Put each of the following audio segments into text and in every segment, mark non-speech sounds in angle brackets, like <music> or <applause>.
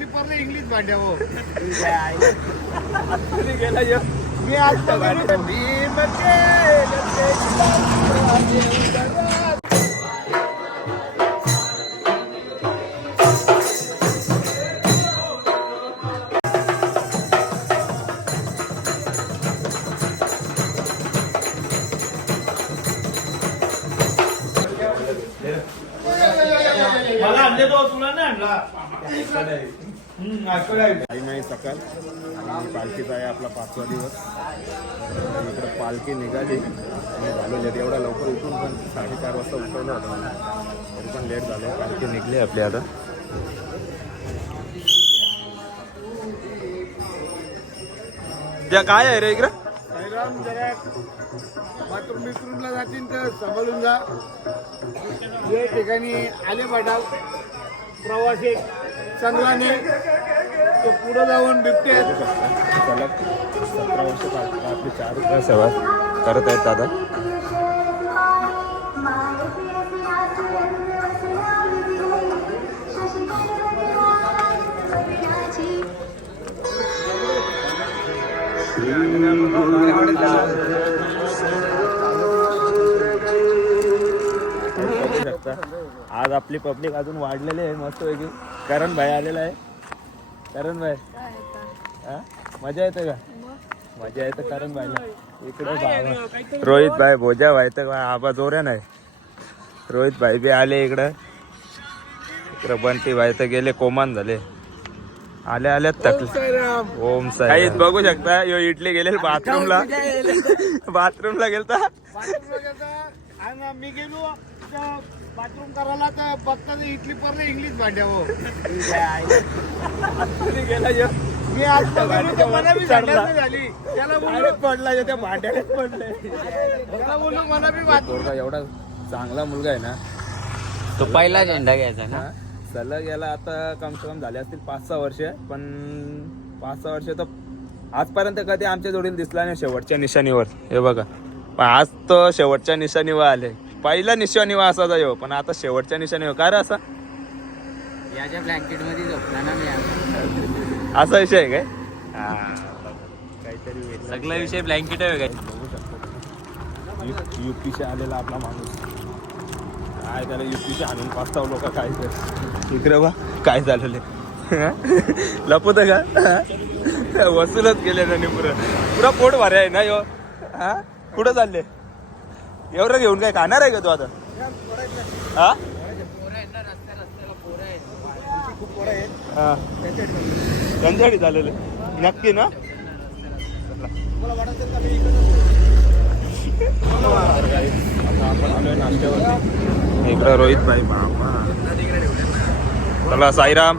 Italy परले English भांड्यावर. मी आता काही नाही सकाळ. आणि पालखीचा आहे आपला पाचवा दिवस. इकडं पालखी निघाली. आणि झालेली आहेत. एवढा लवकर उठून पण साडेचार वाजता उठवलं होतं तरी पण लेट झालं. पालखी निघली आपली आता. त्या काय आहे रे इकडं? साईराम जरा बाथरूम बिथरूमला जातील तर सांभाळून जा. जे ठिकाणी आले पाठाव प्रवासी चांगलाने तो पुढं जाऊन बिबटे सलग सतरा वर्ष चार सेवा करत आहेत दादा. शकता आज आपली पब्लिक अजून वाढलेली आहे मस्त कारण भाई आलेला आहे. करण भाई हा? मजा येते का? मजा येते करण भाईला इकडे. रोहित भाई भोजा भाई तर आबा जोऱ्या नाही रोहित भाई बी आले इकडं. इकडं बंटी भाई तर गेले कोमान झाले. आले आले तकले. ओम साई बघू शकता यो इटली गेले बाथरूमला. <laughs> बाथरूमला गेलता. मी गेलो बाथरूम करायला तर बघता इटली परले इंग्लिश भांड्यावर. गेला ह्यो. मी आता गेलो तर मला बी संडास झाली. त्याला बोललो पडला त्या भांड्यात पडले. त्याला बोललो मला बी बाथरूम पोरगा एवढा चांगला मुलगा आहे ना. तो पहिला झेंडा घ्यायचा ना. सलग याला आता कम से कम झाले असतील पाच सहा वर्ष पण पाच सहा वर्ष तर आजपर्यंत कधी आमच्या जोडीला दिसला नाही शेवटच्या निशाणीवर. हे बघा. पण आज तो शेवटच्या निशाणीवर आले पहिला निशाणीवर असाचा येऊ पण आता शेवटच्या निशाणीवर काय रे असा? याच्या ब्लँकेटमध्ये झोपला ना मी आता. असा विषय आहे काय? हा, काहीतरी. सगळा विषय. ब्लँकेट आहे काय? बघू शकतो. आलेला आपला माणूस. काय त्याला युपीचे आणून पाचतावलो का काय तर. इकडे बा काय झालेले लपत का? वसूलच केले ना पुरं. पुरा पोट भरे आहे ना यो? हा? कुठं चालले? एवढं घेऊन काय खाणार आहे का तू आता? हा? त्यांच्यासाठी झालेले नक्की ना? इकडं रोहित भाई बाबा. चला साईराम.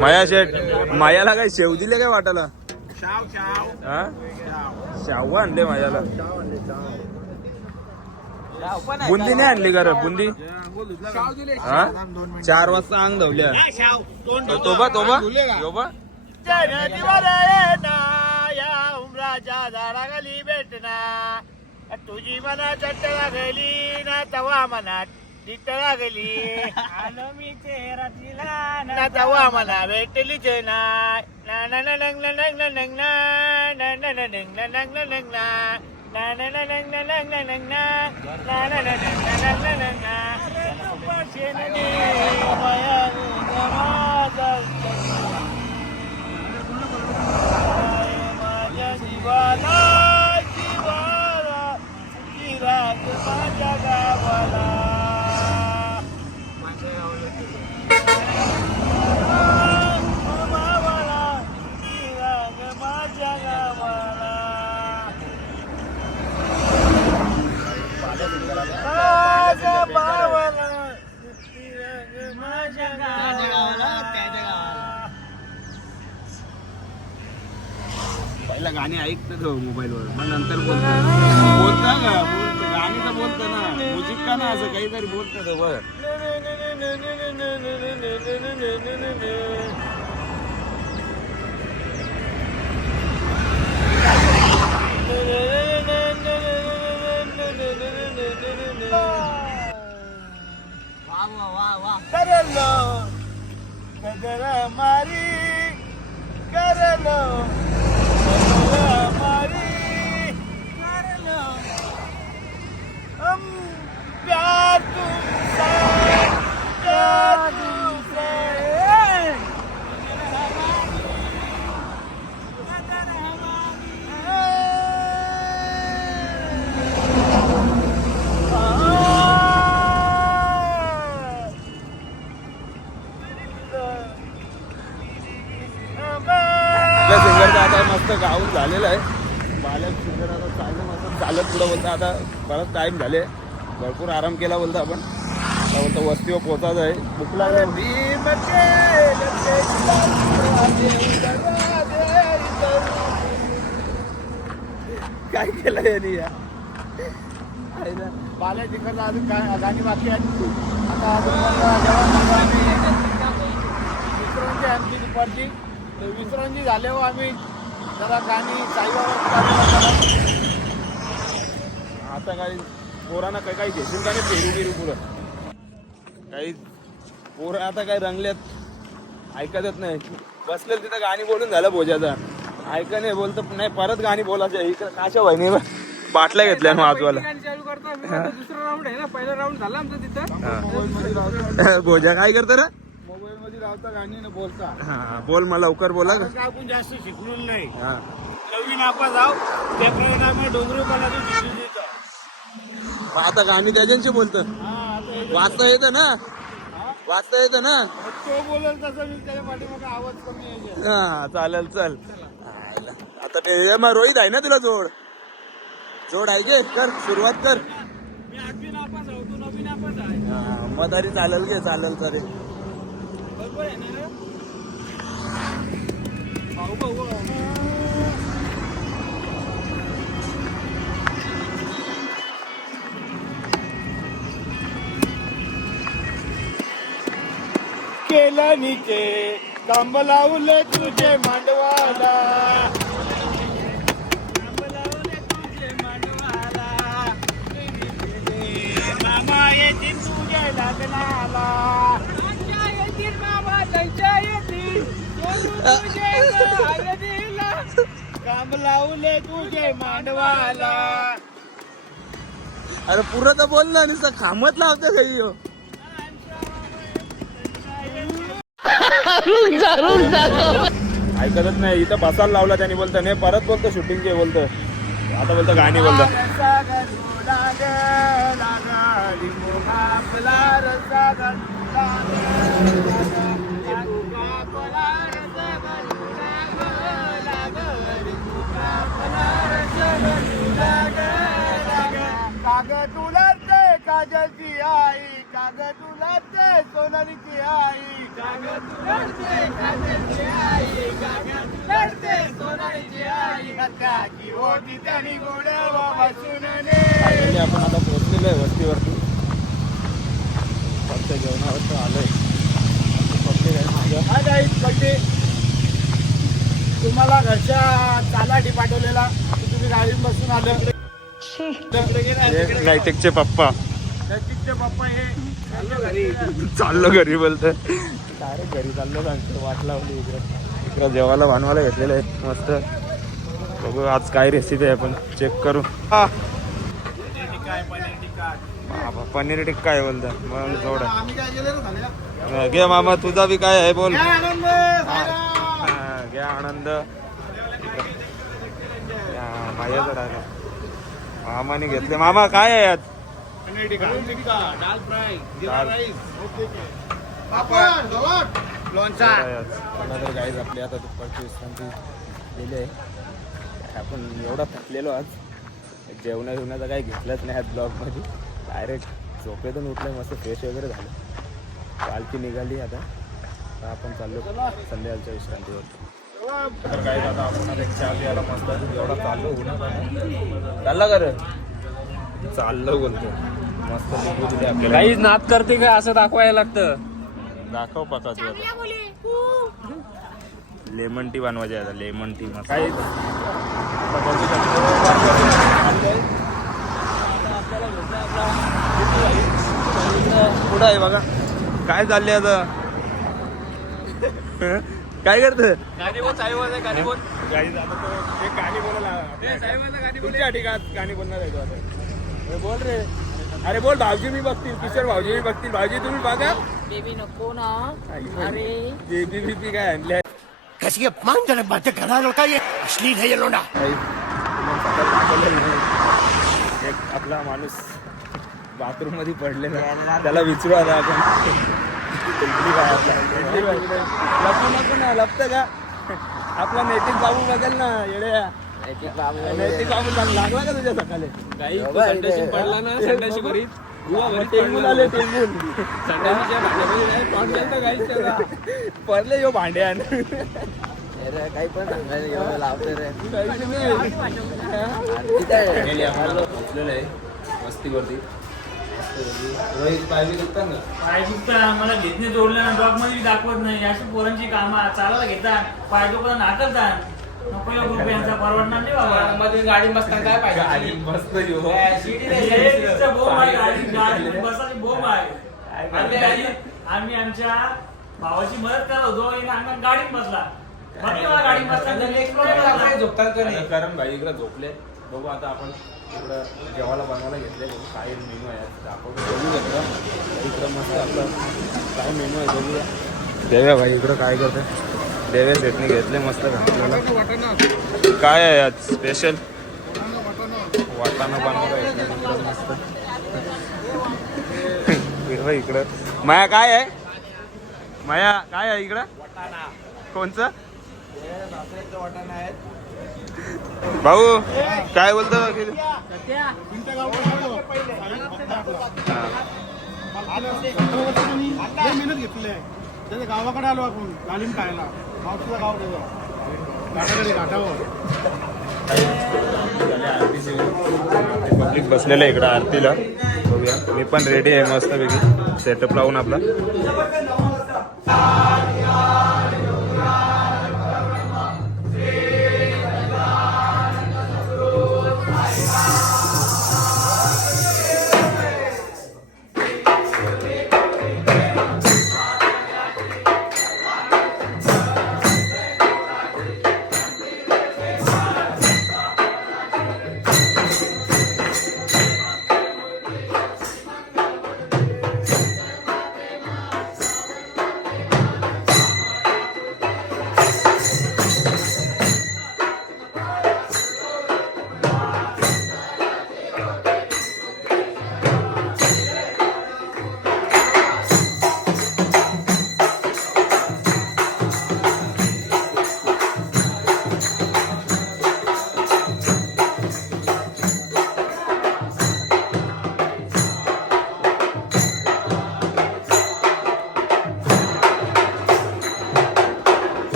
माया शेठ मायाला काय शेव दिले काय वाटायला? हा आणले बुंदी नाही आणली का बुंदी हा चार वाजता अंग धवल्या तोबा तोबा तोबा उमराच्या झाडाखाली भेटना तुझी मना चट्ट लागली ना तवा मनात तिट्ट लागली आलो मी चेहरा तिला ना तवा मना भेटलीच नाही ना ना ना नंग ना नंग ना नंग ना ना ना ना नंग ना नंग ना नंग ना ना ना ना नंग ना नंग ना नंग ना ना ना ना नंग ना नंग ना नंग ना पाशे नदी मायानी जमादा माझ्या जीवाला जीवाला चिराग माझ्या गावाला मावाला चिराग माझ्या गावाला माझ्या भावाला चिराग माझ्या गावाला ऐकत मोबाईलवर? मग नंतर बोलतो बोलता का? बोलतो गाणी तर बोलतो ना. म्युझिक का ना असं काहीतरी बोलतं वर ठरलं नजर हमारी कर लो आता मस्त गाऊन झालेलं आहे. बालक सुंदर आता चाललं मस्त चालत पुढं बोलतं. आता बराच टाईम झाले. भरपूर आराम केला बोलतो आपण. आता बोलतो वस्तीवर पोचायचं आहे. भूक लागली. काय केलं यांनी या? बाल्या तिकडला अजून काय गाणी बाकी आहेत आता अजून मला आम्ही. विश्रांती आमची दुपारची. तर विश्रांती झाल्यावर आम्ही जरा गाणी साईबाबा आता काही पोरांना काही काही घेशील का नाही पेरू बिरू पुरं? काही पोरं आता काही रंगल्यात ऐकतच नाही. बसले तिथं गाणी बोलून झालं भोजाचा ऐका नाही बोलतं नाही परत गाणी बोलायचं. इकडे काशा वहिनी बाटल्या घेतल्या ना आता दुसरा राऊंड आहे ना पहिला राऊंड झाला आमचा तिथं. भोजा काय करतं रे? मध्ये राहता बोलता. हा बोल मला लवकर बोला. का आपण जास्त शिकलो नाही. हा. नवीन आपण जाऊ त्या परिणामी डोंगरीपणा शिकू देतो. मग आता गाणी त्याच्याशी बोलतं. हा आता हे- वाचता येतं ना? वाचता येतं ना? तो बोलेल तसं मी त्याच्या पाठीमागे आवाज कमी यायचे हा चालेल चल. आता ते हे मग रोहित आहे ना तुला जोड? जोड आहे गे कर सुरुवात कर. मी आठवी नापास आहो तू नवीन नापास आहे. हा, मग तरी चालेल गे चालेल तरी बरोबर आहे ना रे? भाऊ भाऊ केलं निचे कांब लावले तुझे मांडवाला. तुझे मांडवाला मामा येतील तुझ्या लग्नाला. येतील कांब लावले तुझे मांडवाला अरे पुरं तर बोल ना नुसतं खामत लावते सगळी ह्यो. ऐकतच नाही इथं बसायला लावला त्याने बोलतं. नाही परत बोलतो शूटिंगचे बोलतं. आता बोलतं गाणी बोलतं. काग तुला ते काजलची आई काग तुला ते सोनालीची आई काग तुला ते काजलची आई काग तुला ते सोनालीची आई काची होती त्यांनी गोड बसून आपण आता पोहोचलेलो आहे वस्तीवरती फक्त जेवणावर आलोय पब्लिक तुम्हाला घरच्या चालाठी पाठवलेला गाडीत बसून आलं नैतिकचे पप्पा. नजीकचे पप्पा हे. चाललो घरी. चाललो घरी बोलत डायरेक्ट घरी चाललो सांगतो वाट लावली इकडे. इकडे जेवायला बनवायला घेतलेलं आहे मस्त. बघू आज काय रेसिपी आहे आपण चेक करू. हा. बाबा, पनीर टिक्का आहे बोलत मग जोड. घे मामा तुझा बी काय आहे बोल. आनंद हा, घ्या आनंद. आला. मामाने घेतले. मामा काय आहे यात? दाल. तर गाईज आपली आता दुपारची विश्रांती गेली आहे. आपण एवढा थकलेलो आज. जेवणा जेवणाचं काही घेतलंच नाही आज ब्लॉगमध्ये. डायरेक्ट झोपेतून उठलं मस्त फ्रेश वगैरे झालं. पालखी निघाली आता. आता आपण चाललो संध्याकाळच्या विश्रांतीवर. तर काय आता आपण आता एक चहा प्यायला मस्त एवढा चाललो उन्हात चालला का रे चाललो बोलतो. मस्त निघू दिले आपल्याला. काहीच नाद करते का? असं दाखवायला लागतं. दाखव पता तू आता लेमन टी बनवायची आहे आता. लेमन टी मस्त. पुढं आहे बघा? काय चालले आता? <laughs> काय करतं गाणी बोल साई बोल गाणी बोल गाडी आता तो एक गाणी बोलायला तुमच्या ठिकाणी गाणी बोलणार आहे तो आता. बोल रे. अरे बोल भाऊजी मी बघतील किशोर भाऊजी मी बघतील. भाऊजी तुम्ही बघा. बेबी नको ना. अरे. जेबी बीबी काय आणले कैसी अपमानजनक बातें कर लड़का ये अश्लील है ये लोडा. एक आपला माणूस बाथरूममध्ये पडलेला त्याला विचारू आता आपण. इडली काय आपला? इडली काय? लपू नको ना लपतं का आपला नैतिक बाबू बघेल ना येड्या नैतिक बाबू लाग- लागला का तुझ्या सकाळी काही संडाशी पडला ना संडाशी भरीत. पडले यो भांड्यान काही पण सांगायला एवढं लावतं रे आहे वस्तीवरती रोहित पाय बी दुखतात ना. पाय दुखता मला घेतणे जोडलं ना डॉगमध्ये दाखवत नाही. अशी पोरांची कामं चालायला घेतात. पाय दुखता नाकरतात नको या ग्रुप यांचा परवडणार नाही बाबा. गाडी बसताना काय पाहिजे? आणि मस्त येऊ हे. आहे गाडी गाडी बसाची बोंब आहे. आम्ही आमच्या भावाची मदत करत आणि आम्ही गाडीत बसला. गाडीत बसला. झोपतात का आता कारण भाई इकडे झोपले. बघू आता आपण इकडं जेवायला बनवायला घेतले. काय मेनू आहे. दाखवतो. बघू घेतलं इकडं मस्त आपलं काय मेनू आहे बघूया. देव्या भाई इकडं काय करते? देव्या सेटने घेतले मस्त घातलेलं. काय आहे आज स्पेशल वाटाणा बनवलं मस्त. इकडं इकडं. माया काय आहे? माया काय आहे इकडं? कोणचं? भाऊ काय बोलतो मेहनत घेतली आहे त्याच्या गावाकडे आलो आपण गालिम खायला मावशीचं गाव घाटाकडे घाटावर पब्लिक बसलेलं आहे इकडं आरतीला. बघूया. मी पण रेडी आहे मस्त वेगळी सेटअप लावून आपला.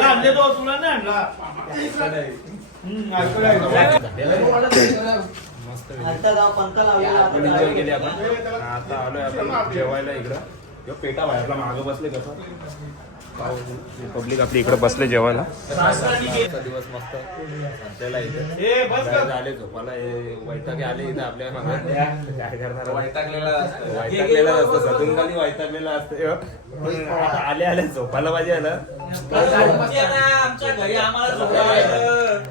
मला आणले तो तुला नाही आणला आपण enjoy केली आपण आता आलोय आपण जेवायला इकडं. किंवा पेटा बाहेरला मागं बसले कसं? पब्लिक आपली इकडे बसले जेवायला. आजचा दिवस मस्त बाहेर झाले झोपाला वैतागे आले इथे आपल्या मागे काय करणार वैतागलेला वैतागलेला असतं. सदून खाली वैतागलेला असतं आता आले आले. झोपायला पाहिजे आलं आमच्या घरी आम्हाला झोपायला